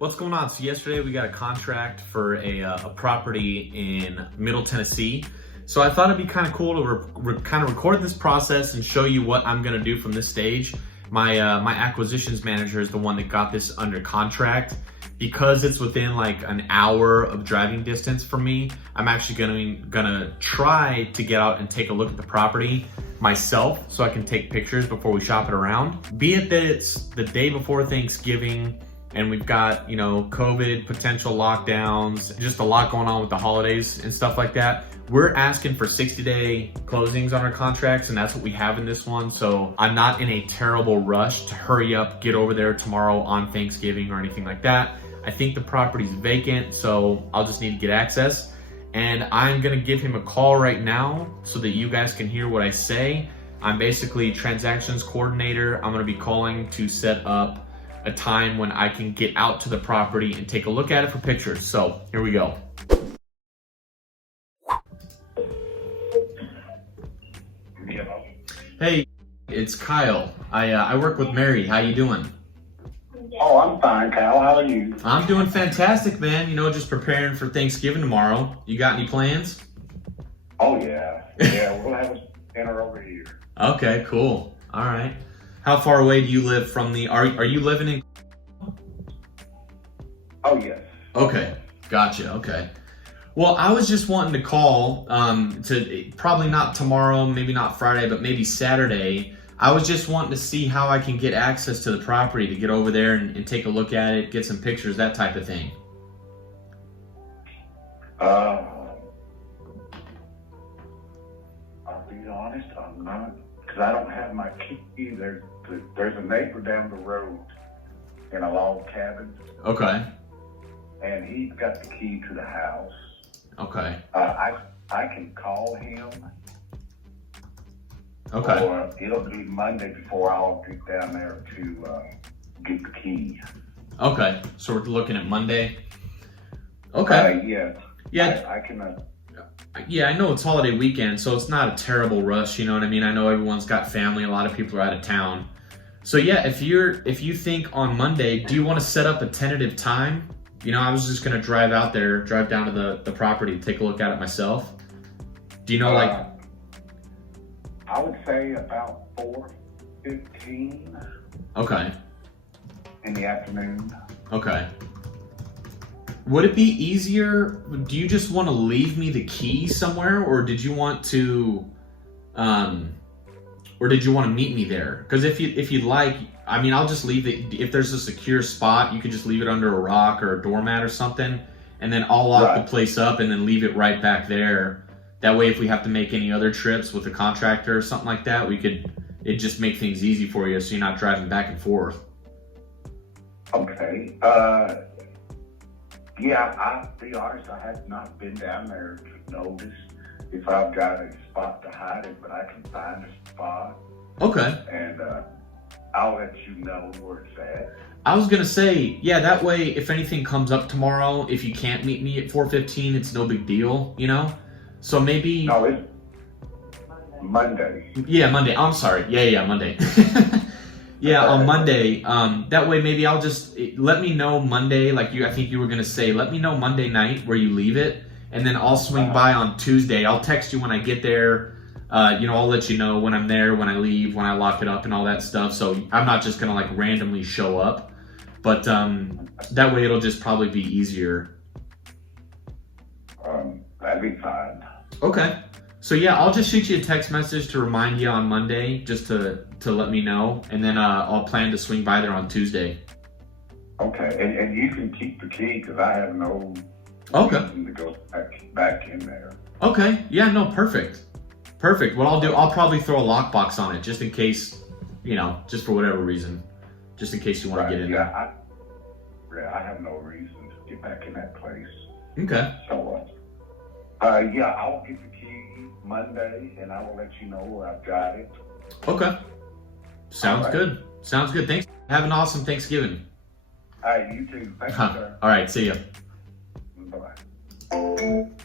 What's going on? So yesterday we got a contract for a property in Middle Tennessee. So I thought it'd be kind of cool to kind of record this process and show you what I'm gonna do from this stage. My acquisitions manager is the one that got this under contract. Because it's within like an hour of driving distance from me, I'm actually gonna try to get out and take a look at the property myself so I can take pictures before we shop it around. Be it that it's the day before Thanksgiving, and we've got, COVID, potential lockdowns, just a lot going on with the holidays and stuff like that. We're asking for 60-day closings on our contracts, and that's what we have in this one. So I'm not in a terrible rush to hurry up, get over there tomorrow on Thanksgiving or anything like that. I think the property's vacant, so I'll just need to get access. And I'm gonna give him a call right now so that you guys can hear what I say. I'm basically transactions coordinator. I'm gonna be calling to set up a time when I can get out to the property and take a look at it for pictures. So here we go. Hey, it's Kyle. I work with Mary. How you doing? Oh, I'm fine, Kyle. How are you? I'm doing fantastic, man. Just preparing for Thanksgiving tomorrow. You got any plans? Oh, yeah. Yeah, we'll have a dinner over here. Okay, cool. All right. How far away do you live from are you living in? Oh, yes. Okay, gotcha, okay. Well, I was just wanting to call, to probably not tomorrow, maybe not Friday, but maybe Saturday. I was just wanting to see how I can get access to the property to get over there and take a look at it, get some pictures, that type of thing. I'll be honest, I'm not, because I don't have my key. There's a neighbor down the road in a log cabin. Okay. And he's got the key to the house. Okay. I can call him. Okay. Or it'll be Monday before I'll get down there to get the key. Okay. So we're looking at Monday. Okay. Yeah. Yeah. I can. Yeah, I know it's holiday weekend, so it's not a terrible rush. You know what I mean? I know everyone's got family. A lot of people are out of town. So yeah, if you think on Monday, do you want to set up a tentative time? I was just gonna drive out there, drive down to the property, take a look at it myself. Do you know I would say about 4:15. Okay. In the afternoon. Okay. Would it be easier? Do you just want to leave me the key somewhere, or did you want to, meet me there? Because if you'd like, I'll just leave it. If there's a secure spot, you could just leave it under a rock or a doormat or something, and then I'll lock the place up and then leave it right back there. That way, if we have to make any other trips with a contractor or something like that, it just make things easy for you, so you're not driving back and forth. Okay. Yeah, I'll be honest, I have not been down there to notice if I've got a spot to hide it, but I can find a spot. Okay. And I'll let you know where it's at. I was gonna say, yeah, that way if anything comes up tomorrow, if you can't meet me at 4:15, it's no big deal, So maybe... No, it's Monday. Yeah, Monday. I'm sorry. Yeah, Monday. Yeah, on Monday. That way maybe I'll just, let me know Monday, I think you were gonna say, let me know Monday night where you leave it, and then I'll swing by on Tuesday. I'll text you when I get there. I'll let you know when I'm there, when I leave, when I lock it up and all that stuff. So I'm not just gonna randomly show up, but that way it'll just probably be easier. That'd be fine. Okay. So yeah, I'll just shoot you a text message to remind you on Monday, just to let me know, and then I'll plan to swing by there on Tuesday. Okay, and you can keep the key because I have no reason to go back in there. Okay, yeah, no, perfect. What I'll do, I'll probably throw a lockbox on it just in case, just for whatever reason, just in case you want to get in there. I have no reason to get back in that place. Okay. So, yeah, I'll get the key Monday, and I will let you know where I've got it. Okay. Sounds good. Thanks. Have an awesome Thanksgiving. All right, you too. Thank you, sir. All right, see ya. Bye-bye.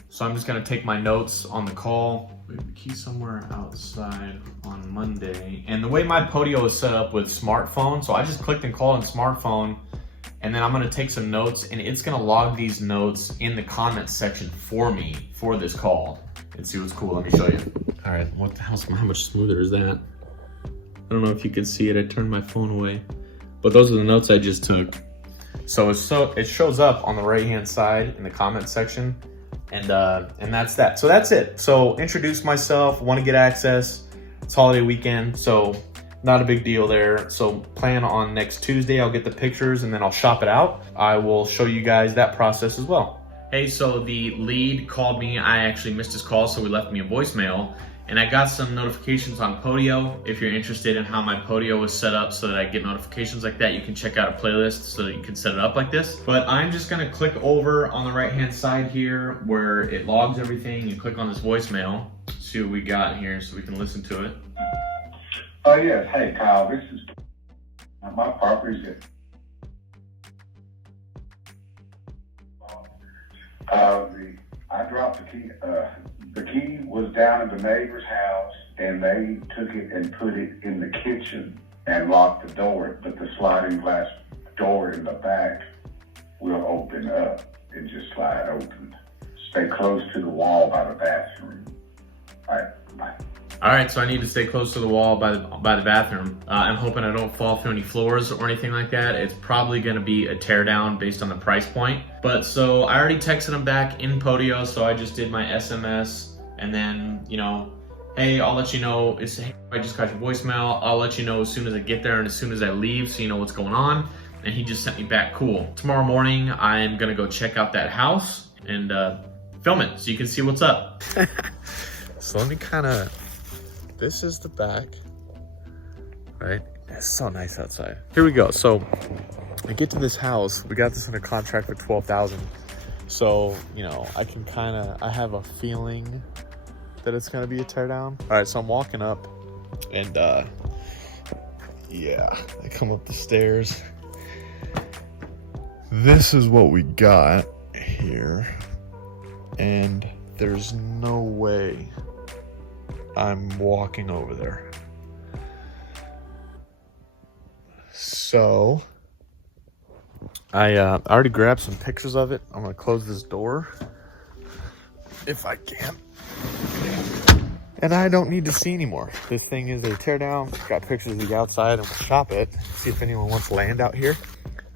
So I'm just gonna take my notes on the call. Leave the key somewhere outside on Monday. And the way my Podio is set up with smartphone, so I just clicked and called on smartphone, and then I'm gonna take some notes, and it's gonna log these notes in the comments section for me for this call. And see what's cool. Let me show you. All right, what the hell? How much smoother is that? I don't know if you can see it. I turned my phone away, but those are the notes I just took. So it shows up on the right-hand side in the comment section, and that's that. So that's it. So introduce myself. Want to get access? It's holiday weekend, so not a big deal there. So plan on next Tuesday. I'll get the pictures and then I'll shop it out. I will show you guys that process as well. Hey, so the lead called me. I actually missed his call, so he left me a voicemail. And I got some notifications on Podio. If you're interested in how my Podio is set up so that I get notifications like that, you can check out a playlist so that you can set it up like this. But I'm just gonna click over on the right-hand side here where it logs everything. You click on this voicemail, see what we got here so we can listen to it. Oh, yes. Hey, Kyle, this is my property's at I dropped the key. The key was down at the neighbor's house, and they took it and put it in the kitchen and locked the door. But the sliding glass door in the back will open up and just slide open. Stay close to the wall by the bathroom. All right, bye. All right, so I need to stay close to the wall by the bathroom. I'm hoping I don't fall through any floors or anything like that. It's probably gonna be a teardown based on the price point. But so I already texted him back in Podio, so I just did my SMS, and then, you know, hey, I'll let you know, hey, I just got your voicemail. I'll let you know as soon as I get there and as soon as I leave so you know what's going on. And he just sent me back, cool. Tomorrow morning, I'm gonna go check out that house and film it so you can see what's up. So let me this is the back, right? It's so nice outside. Here we go. So I get to this house. We got this under contract for $12,000. So, you know, I have a feeling that it's gonna be a teardown. All right, so I'm walking up and yeah, I come up the stairs. This is what we got here. And there's no way I'm walking over there. So I already grabbed some pictures of it. I'm gonna close this door if I can. And I don't need to see anymore. This thing is a teardown. Got pictures of the outside and we'll shop it. See if anyone wants land out here.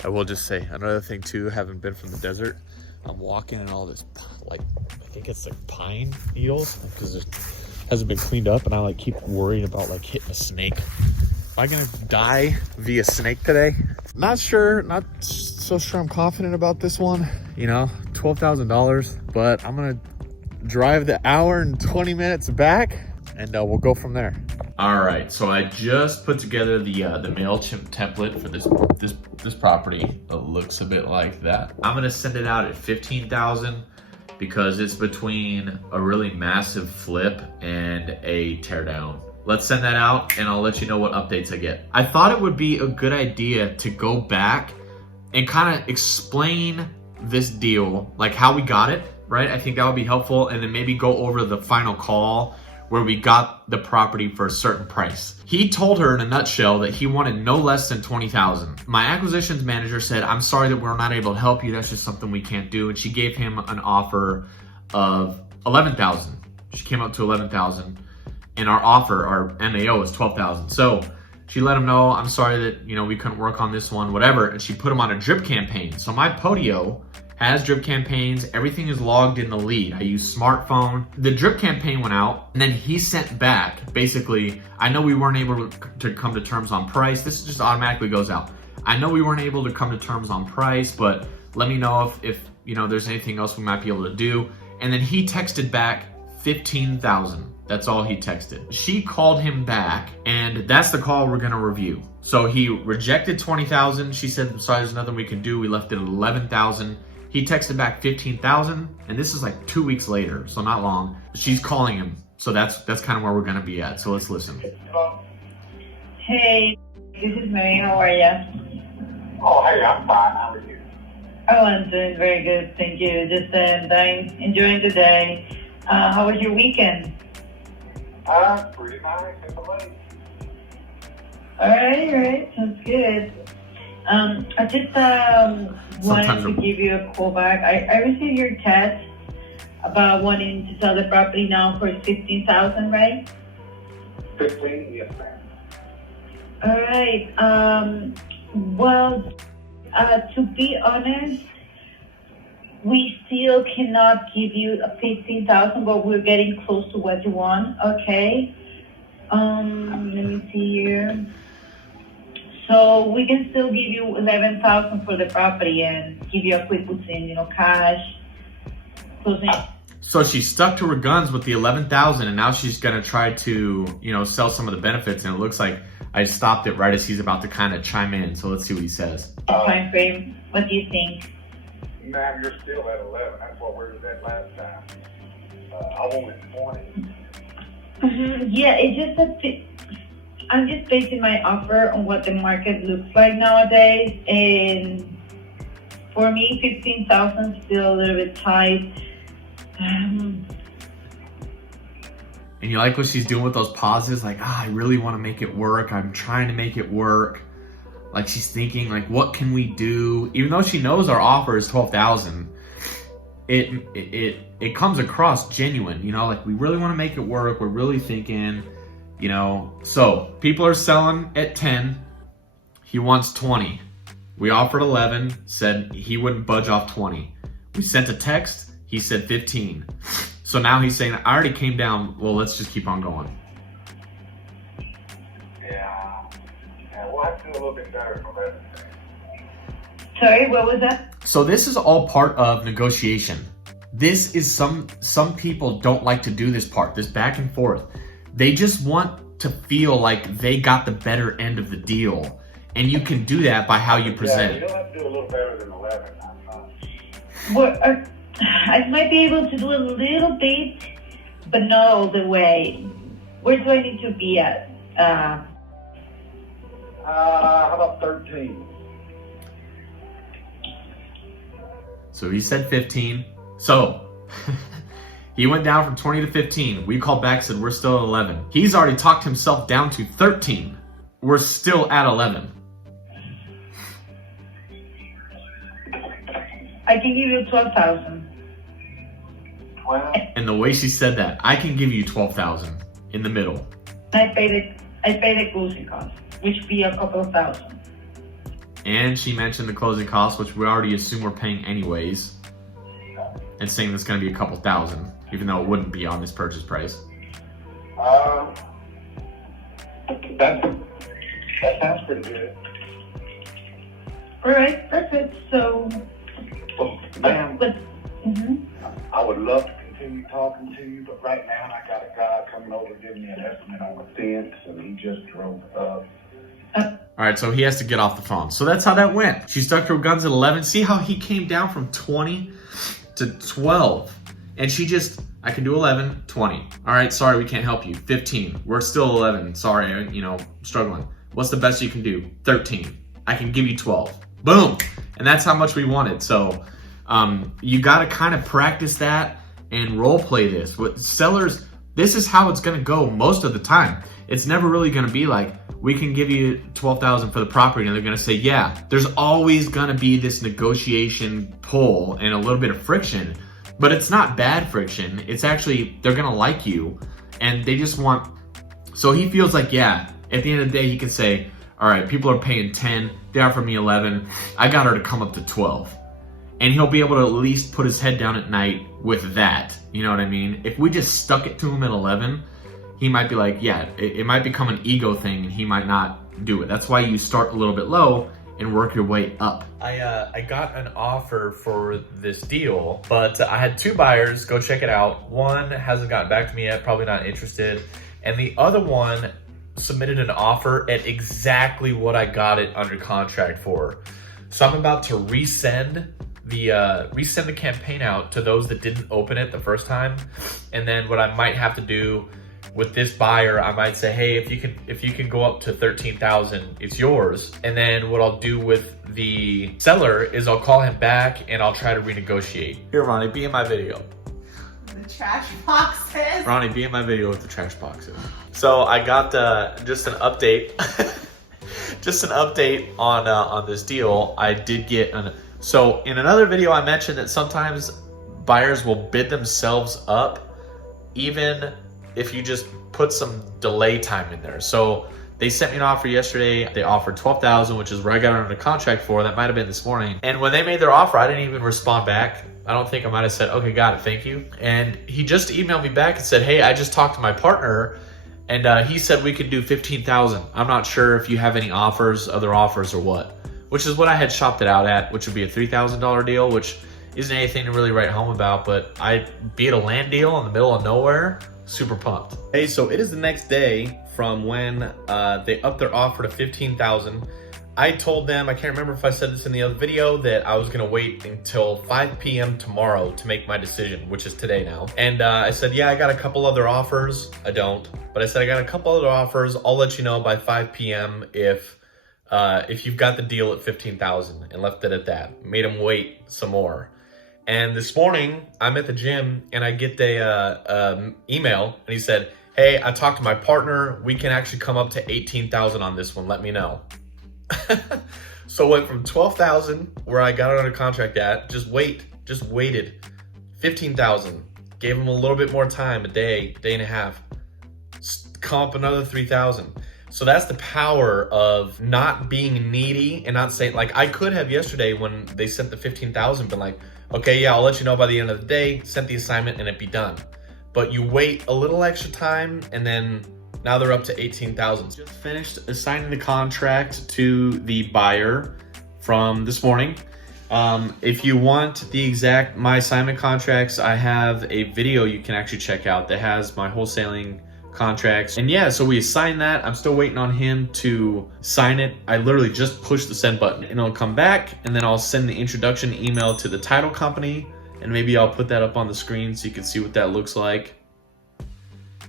I will just say another thing too, having been from the desert, I'm walking in all this, like, I think it's like pine needles because it hasn't been cleaned up, and I like keep worrying about like hitting a snake. Am I gonna die via snake today? Not sure, not so sure I'm confident about this one. You know, $12,000, but I'm gonna drive the hour and 20 minutes back and we'll go from there. All right, so I just put together the MailChimp template for this property. It looks a bit like that. I'm gonna send it out at 15,000 because it's between a really massive flip and a teardown. Let's send that out and I'll let you know what updates I get. I thought it would be a good idea to go back and kind of explain this deal, like how we got it, right? I think that would be helpful, and then maybe go over the final call where we got the property for a certain price. He told her in a nutshell that he wanted no less than 20,000. My acquisitions manager said, I'm sorry that we're not able to help you. That's just something we can't do. And she gave him an offer of 11,000. She came up to 11,000, and our offer, our MAO, is 12,000. So she let him know, I'm sorry that, you know, we couldn't work on this one, whatever. And she put him on a drip campaign. So my Podio has drip campaigns. Everything is logged in the lead. I use smartphone. The drip campaign went out, and then he sent back, basically, I know we weren't able to come to terms on price. This just automatically goes out. I know we weren't able to come to terms on price, but let me know if you know, there's anything else we might be able to do. And then he texted back 15,000. That's all he texted. She called him back, and that's the call we're gonna review. So he rejected 20,000. She said, I'm sorry, there's nothing we can do. We left it at 11,000. He texted back 15,000, and this is like 2 weeks later, so not long. She's calling him, so that's kind of where we're gonna be at. So let's listen. Hey, this is Mary. How are you? Oh, hey, I'm fine. How are you? Oh, I'm doing very good, thank you. Just enjoying the day. How was your weekend? Pretty nice. It's late. All right, sounds good. I just wanted Sometimes to give you a call back. I received your text about wanting to sell the property now for 15,000, right? 15, yes, ma'am. All right. Well, to be honest, we still cannot give you a 15,000, but we're getting close to what you want. Okay. Let me see here. So we can still give you 11,000 for the property and give you a quick closing, cash closing. So she stuck to her guns with the 11,000, and now she's gonna try to, sell some of the benefits. And it looks like I stopped it right as he's about to kind of chime in. So let's see what he says. Time frame. What do you think? Ma'am, you're still at 11. That's what we were at last time. I wanted 20. Yeah, it's just that I'm just basing my offer on what the market looks like nowadays, and for me, 15,000 is still a little bit tight. And you like what she's doing with those pauses? Like, I really want to make it work. I'm trying to make it work. Like, she's thinking, like, what can we do? Even though she knows our offer is 12,000, it comes across genuine, like we really want to make it work. We're really thinking, so people are selling at 10. He wants 20. We offered 11, said he wouldn't budge off 20. We sent a text. He said 15. So now he's saying, I already came down. Well, let's just keep on going. Yeah, well, I feel a little bit better than 11. Sorry, what was that? So this is all part of negotiation. This is some people don't like to do this part, this back and forth. They just want to feel like they got the better end of the deal. And you can do that by how you present it. You'll have to do a little better than 11. Well, I might be able to do a little bit, but not all the way. Where do I need to be at? How about 13? So he said 15. So he went down from 20 to 15. We called back, said we're still at 11. He's already talked himself down to 13. We're still at 11. I can give you 12,000. 12? And the way she said that, I can give you 12,000 in the middle. I pay the closing cost, which be a couple of thousand. And she mentioned the closing costs, which we already assume we're paying anyways. And saying that's going to be a couple thousand, even though it wouldn't be on this purchase price. That sounds pretty good. All right, perfect. So, Well, ma'am, mhm. I would love to continue talking to you, but right now I got a guy coming over giving me an estimate on the fence, and he just drove up. All right, so he has to get off the phone. So that's how that went. She stuck to her guns at 11. See how he came down from 20 to 12. And she just, I can do 11, 20. All right, sorry, we can't help you. 15, we're still 11. Sorry, struggling. What's the best you can do? 13, I can give you 12. Boom. And that's how much we wanted. So you got to kind of practice that and role play this. With sellers, this is how it's going to go most of the time. It's never really going to be like, we can give you 12,000 for the property, and they're going to say, yeah. There's always going to be this negotiation pull and a little bit of friction, but it's not bad friction. It's actually, they're going to like you, and they just want, so he feels like, yeah, at the end of the day, he can say, all right, people are paying 10, they offer me 11, I got her to come up to 12. And he'll be able to at least put his head down at night with that. You know what I mean? If we just stuck it to him at 11, he might be like, yeah, it might become an ego thing and he might not do it. That's why you start a little bit low and work your way up. I got an offer for this deal, but I had two buyers. Go check it out. One hasn't gotten back to me yet, probably not interested. And the other one submitted an offer at exactly what I got it under contract for. So I'm about to resend the campaign out to those that didn't open it the first time. And then what I might have to do with this buyer, I might say, hey, if you can go up to 13,000, it's yours. And then what I'll do with the seller is I'll call him back and I'll try to renegotiate. Here, Ronnie, be in my video. The trash boxes. Ronnie, be in my video with the trash boxes. So I got just an update. just an update on this deal. I did get so in another video I mentioned that sometimes buyers will bid themselves up even if you just put some delay time in there. So they sent me an offer yesterday. They offered $12,000, which is where I got under contract for. That might have been this morning. And when they made their offer, I didn't even respond back. I don't think I might have said, okay, got it, thank you. And he just emailed me back and said, hey, I just talked to my partner and he said we could do $15,000. I'm not sure if you have any offers, other offers or what, which is what I had shopped it out at, which would be a $3,000 deal, which isn't anything to really write home about, but be it a land deal in the middle of nowhere, super pumped. Hey, so it is the next day from when they upped their offer to $15,000. I told them, I can't remember if I said this in the other video, that I was gonna wait until 5 p.m. tomorrow to make my decision, which is today now. And I said, yeah, I got a couple other offers. I don't, but I said I got a couple other offers. I'll let you know by 5 p.m. if you've got the deal at $15,000, and left it at that. Made them wait some more. And this morning, I'm at the gym and I get the email and he said, hey, I talked to my partner. We can actually come up to 18,000 on this one. Let me know. So it went from 12,000 where I got it under contract at, just waited, 15,000. Gave him a little bit more time, a day and a half. Come up another 3,000. So that's the power of not being needy and not saying, like I could have yesterday when they sent the 15,000, been like, okay, yeah, I'll let you know by the end of the day, sent the assignment and it be done. But you wait a little extra time and then now they're up to 18,000. Just finished assigning the contract to the buyer from this morning. If you want my assignment contracts, I have a video you can actually check out that has my wholesaling contracts. And yeah, so we assigned that. I'm still waiting on him to sign it. I literally just pushed the send button and it'll come back, and then I'll send the introduction email to the title company, and maybe I'll put that up on the screen so you can see what that looks like.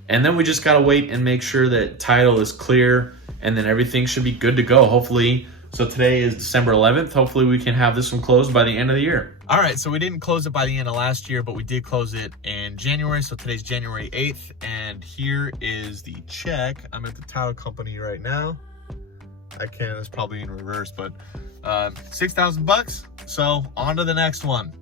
And then we just gotta wait and make sure that title is clear, and then everything should be good to go, hopefully. So today is December 11th. Hopefully we can have this one closed by the end of the year. All right, so we didn't close it by the end of last year, but we did close it in January. So today's January 8th, and here is the check. I'm at the title company right now. It's probably in reverse, but 6,000 bucks. So on to the next one.